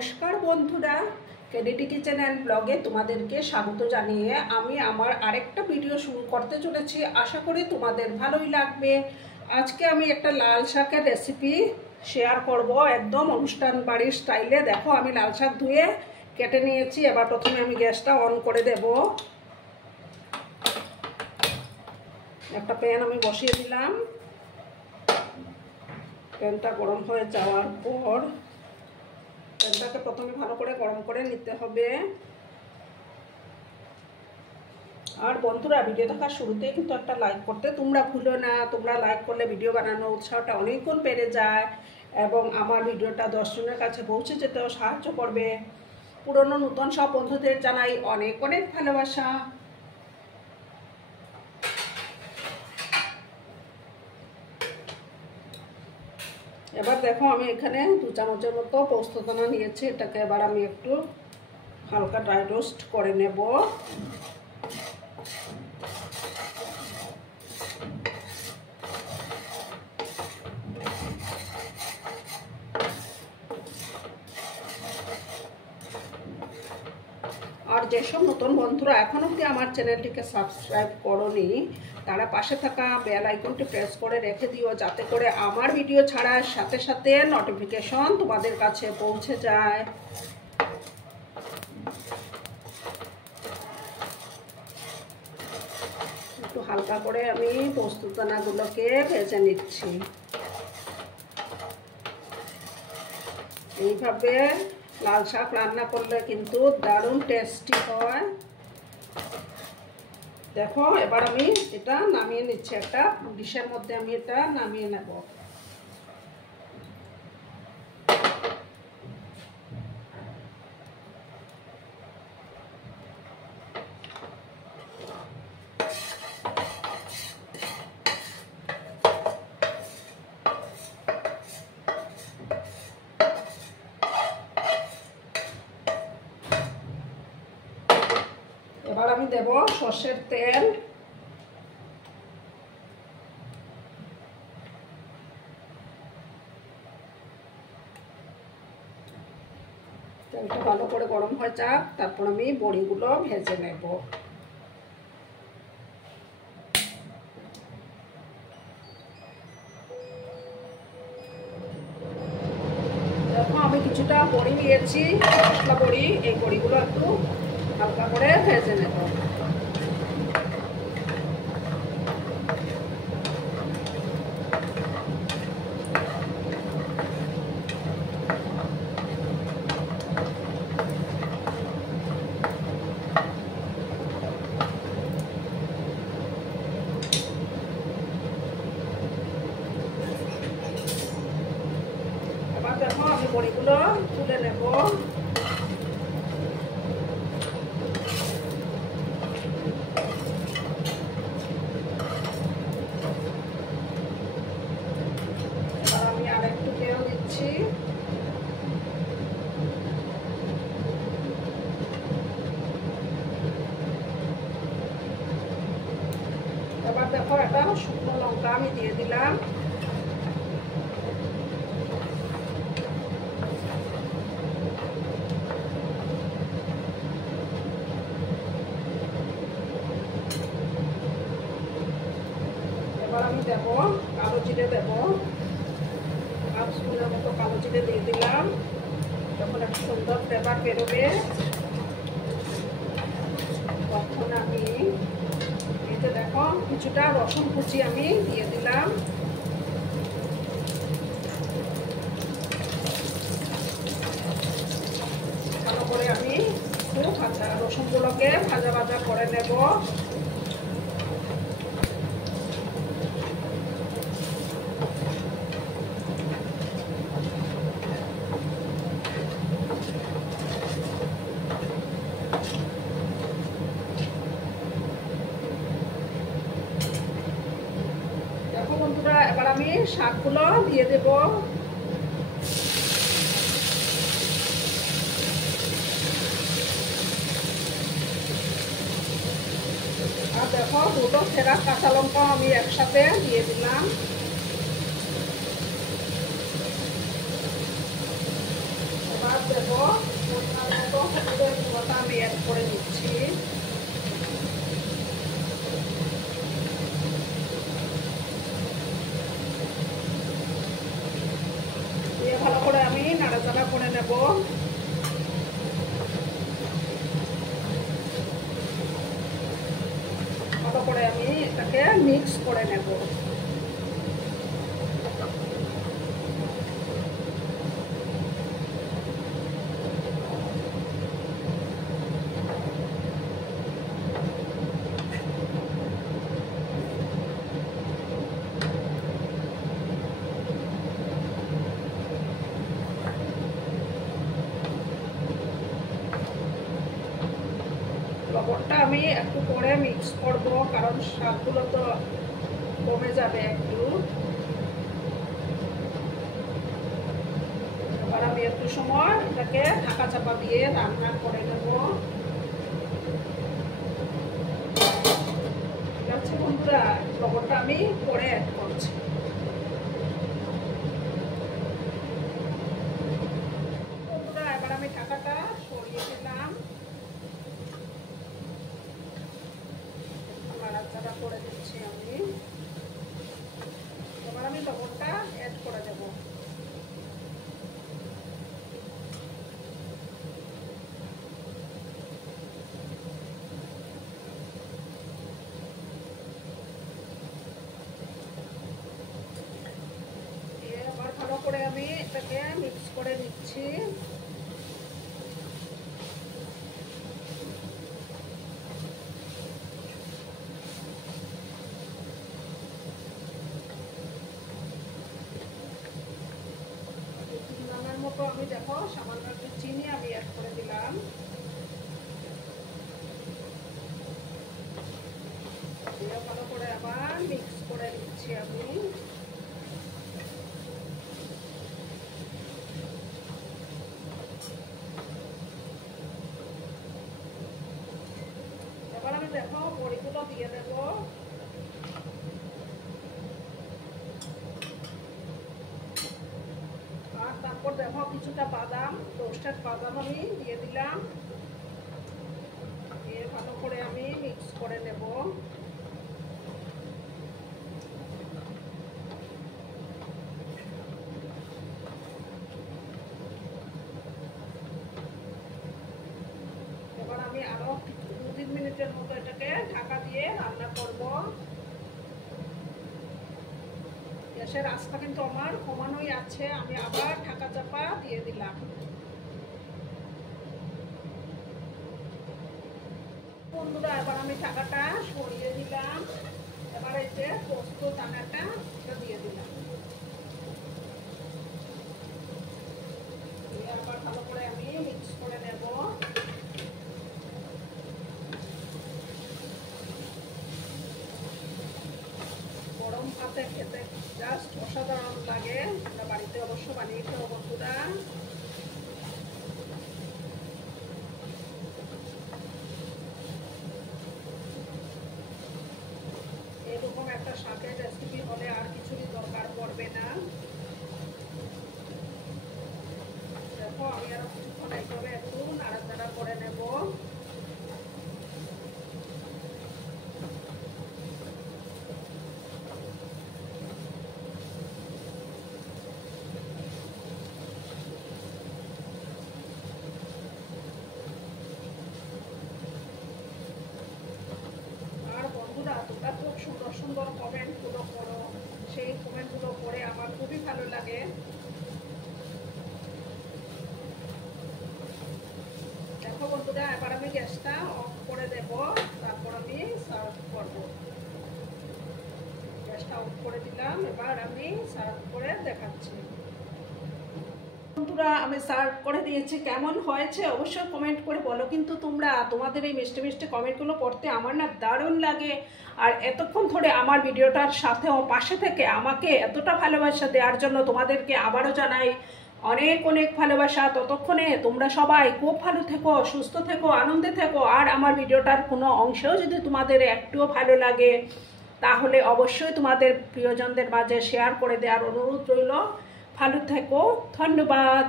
নমস্কার বন্ধুরা, কেডিটি kitchen and ব্লগে তোমাদেরকে স্বাগত জানিয়ে আমি আমার আরেকটা ভিডিও শুরু করতে চলেছি। আশা করি তোমাদের ভালোই লাগবে। আজকে আমি একটা লাল শাকের রেসিপি শেয়ার করব, একদম অনুষ্ঠান বাড়ির স্টাইলে। দেখো, আমি লাল শাক ধুয়ে কেটে নিয়েছি। এবার প্রথমে আমি গ্যাসটা অন করে দেব। একটা প্যান আমি বসিয়ে দিলাম। প্যানটা গরম হয়ে যাওয়ার পর প্যানটাকে প্রথমে ভালো করে গরম করে নিতে হবে। আর বন্ধুরা, ভিডিও দেখার শুরুতেই কিন্তু একটা লাইক করতে তোমরা ভুলো না। তোমরা লাইক করলে ভিডিও বানানোর উৎসাহটা অনেক গুণ বেড়ে যায় এবং আমার ভিডিওটা 10 জনের কাছে পৌঁছে যেতেও সাহায্য করবে। পুরনো নতুন সব বন্ধুদের জানাই অনেক অনেক ভালোবাসা। এবার দেখো, আমি এখানে 2 চামচের মতো পোস্তদানা নিয়েছি। এটাকে এবার আমি একটু হালকা ড্রাই রোস্ট করে নেব। আর যেসব নতুন বন্ধুরা এখন অবধি আমার চ্যানেলটিকে সাবস্ক্রাইব করোনি, তারা পাশে থাকা বেল আইকনটি প্রেস করে রেখে দিও, যাতে করে আমার ভিডিও ছাড়ার সাথে সাথে নোটিফিকেশন তোমাদের কাছে পৌঁছে যায়। একটু হালকা করে আমি পোস্তদানাগুলোকে ভেজে নিচ্ছি। এইভাবে লাল শাক রান্না করলে কিন্তু দারুণ টেস্টি হয়। দেখো, এবার আমি এটা নামিয়ে নিচ্ছি। একটা ডিশের মধ্যে আমি এটা নামিয়ে নেব। এবার আমি দেব সর্ষের তেল। তেলটা ভালো করে গরম হয়ে যাক, তারপর আমি বড়িগুলো ভেজে নেব। দেখো, আমি কিছুটা বড়ি নিয়েছি, মশলা বড়ি। এই বড়িগুলো একটু হালকা করে ভেজে নেব। এবার দেখো, আমি বড়িগুলো তুলে নেব। আমি আর একটু তেল দিচ্ছি। এবার দেখো, একটা শুকনো লঙ্কা আমি দিয়ে দিলাম। এবার আমি দেব কালো জিরে, দেব 1/2 স্পুনের মতো কালো জিরে দিয়ে দিলাম। যখন একটা সুন্দর ফ্লেভার বেরোবে তখন আমি এতে দেখো কিছুটা রসুন কুচি আমি দিয়ে দিলাম। ভালো করে আমি একটু রসুনগুলোকে ভাজা ভাজা করে নেব। দেখো বন্ধুরা, এবার আমি শাকগুলো দিয়ে দেব। আর দেখো, 2টো ছেঁড়া কাঁচা লঙ্কা আমি একসাথে দিয়ে দিলাম। এবার দেব হলুদের গুঁড়োটা আমি অ্যাড করে দিচ্ছি। দিয়ে ভালো করে আমি নাড়াচাড়া করে নেব। ভালো করে আমি এটাকে মিক্স করে নেব। লবণটা আমি একটু পরে মিক্স করব, কারণ শাকগুলো তো কমে যাবে একটু। এবার আমি একটু সময় এটাকে ঢাকা চাপা দিয়ে রান্না করে নেব। ঠিক আছে বন্ধুরা, লবণটা আমি পরে অ্যাড করছি। বন্ধুরা, এবার আমি ঢাকাটা সরিয়ে দিলাম, নাড়াচাড়া করে দিচ্ছি আমি। এবার আমি লবণটা অ্যাড করে দেব। এবার ভালো করে আমি এটাকে মিক্স করে নিচ্ছি। মতো আমি দেখো সামান্য একটু চিনি আমি অ্যাড করে দিলাম। দিয়ে ভালো করে আবার মিক্স করে নিচ্ছি আমি। এবার আমি দেখো বড়িগুলো দিয়ে দেব। আর তারপর দেখো কিছুটা বাদাম, রোস্টেড বাদাম আমি দিয়ে দিলাম। দিয়ে ভালো করে আমি মিক্স করে নেব। এবার আমি আরো 2-3 মিনিটের মতো এটাকে ঢাকা দিয়ে রান্না করব। গ্যাসের আঁচটা কিন্তু আমার কমানোই আছে, আমি আবার ঢাকা চাপা দিয়ে দিলাম। বন্ধুরা, এবার আমি ঢাকাটা সরিয়ে দিলাম। এবার এই যে পোস্ত দানাটা দিয়ে দিলাম। আবার ভালো করে আমি মিক্স করে নেব। গরম ভাতে খেতে জাস্ট অসাধারণ লাগে। আমরা বাড়িতে অবশ্য বানিয়ে খাবো বন্ধুরা। এরকম একটা শাকের রেসিপি হলে আর কিছুরই দরকার পড়বে না। দেখো আমি আরো কিছুক্ষণ এইভাবে একটু নাড়াচাড়া করে নেব। তোমরা খুব সুন্দর সুন্দর কমেন্টগুলো করো, সেই কমেন্টগুলো পড়ে আমার খুবই ভালো লাগে। দেখো বন্ধুরা, এবার আমি গ্যাসটা অফ করে দেব, তারপর আমি সার্ভ করব। গ্যাসটা অফ করে দিলাম, এবার আমি সার্ভ করে দেখাচ্ছি। বন্ধুরা, আমি সার্ভ করে দিয়েছি। কেমন হয়েছে অবশ্যই কমেন্ট করে বলো কিন্তু তোমরা। তোমাদের এই মিষ্টি মিষ্টি কমেন্টগুলো পড়তে আমার না দারুণ লাগে। আর এতক্ষণ ধরে আমার ভিডিওটার সাথে পাশে থেকে আমাকে এতটা ভালোবাসা দেওয়ার জন্য তোমাদেরকে আবারও জানাই অনেক অনেক ভালোবাসা। ততক্ষণে তোমরা সবাই খুব ভালো থেকো, সুস্থ থেকো, আনন্দে থেকো। আর আমার ভিডিওটার কোনো অংশেও যদি তোমাদের একটুও ভালো লাগে তাহলে অবশ্যই তোমাদের প্রিয়জনদের মাঝে শেয়ার করে দেওয়ার অনুরোধ রইল। ভালো থেকো, ধন্যবাদ।